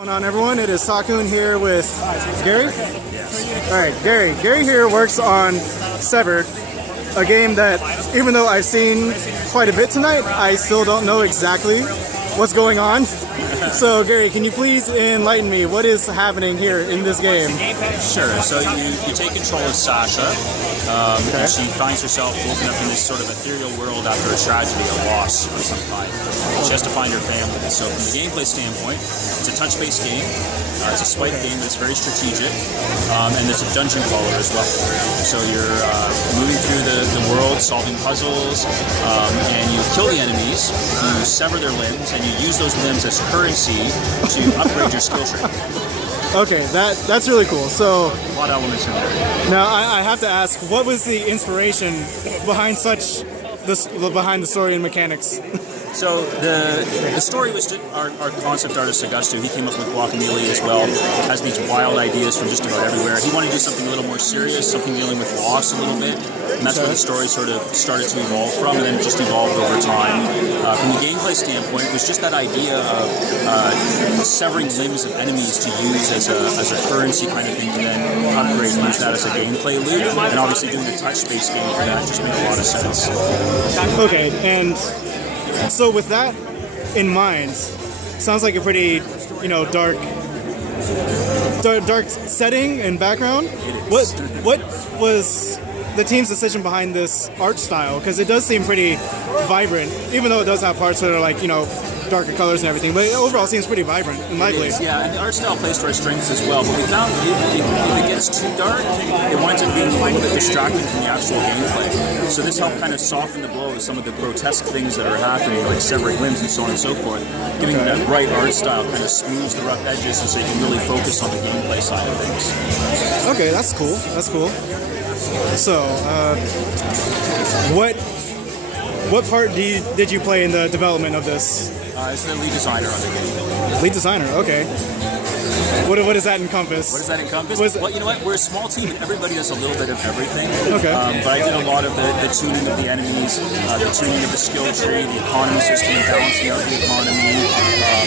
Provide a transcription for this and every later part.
What's going on, everyone? It is Ta-kun here with Gary. All right, Gary here works on Severed, a game that, even though I've seen quite a bit tonight, I still don't know exactly what's going on. So, Gary, can you please enlighten me? What is happening here in this game? Sure. So you take control of Sasha. And she finds herself woken up in this sort of ethereal world after a tragedy, a loss of some kind. She has to find her family. So from the gameplay standpoint, it's a touch-based game. It's a swipe game that's very strategic. And there's a dungeon crawler as well. So you're moving through the world, solving puzzles, and you kill the enemies, you sever their limbs, and you use those limbs as currency to upgrade your skill tree. Okay, that's really cool. So, a lot of elements in there. Now, I have to ask, what was the inspiration behind behind the story and mechanics? So the story was our concept artist Augusto. He came up with Guacamole as well. Has these wild ideas from just about everywhere. He wanted to do something a little more serious, something dealing with loss a little bit, and that's where the story sort of started to evolve from, and then it just evolved over time. From the gameplay standpoint, it was just that idea of severing limbs of enemies to use as a currency kind of thing to then upgrade and use that as a gameplay loop, and obviously doing the touch-based game for that just made a lot of sense. Okay, and so with that in mind, sounds like a pretty, dark setting and background. What was the team's decision behind this art style? Because it does seem pretty vibrant, even though it does have parts that are darker colors and everything, but it overall seems pretty vibrant and lively. Yeah, and the art style plays to our strengths as well, but we found if it gets too dark, it winds up being a little bit distracting from the actual gameplay. So this helped kind of soften the blow of some of the grotesque things that are happening, like severing limbs and so on and so forth. Giving that right art style kind of smooths the rough edges, and so you can really focus on the gameplay side of things. Okay, that's cool. So, what part did you play in the development of this? It's the lead designer on the game. Lead designer, okay. What does that encompass? What does that encompass? Well, you know what? We're a small team, and everybody does a little bit of everything. Okay. But I did a lot of the tuning of the enemies, the tuning of the skill tree, the economy system, balancing out the economy,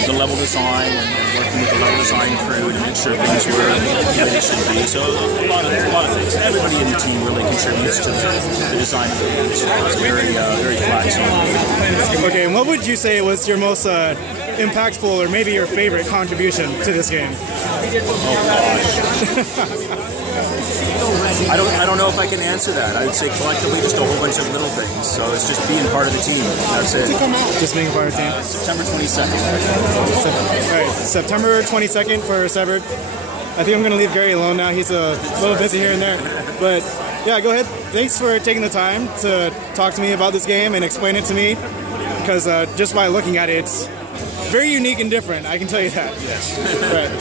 the level design, and working with the level design crew to make sure things were the way they should be. So a lot of things. And everybody in the team really contributes to the design of the game. So it's very flat team. Okay, and what would you say was your most impactful, or maybe your favorite contribution to this game? Oh gosh. I don't know if I can answer that. I would say collectively just a whole bunch of little things. So it's just being part of the team. That's it. Just being a part of the team. September 22nd. All right, September 22nd for Severed. I think I'm going to leave Gary alone now. He's a little busy here and there. But yeah, go ahead. Thanks for taking the time to talk to me about this game and explain it to me. Because just by looking at it, it's very unique and different. I can tell you that. Yes. Right.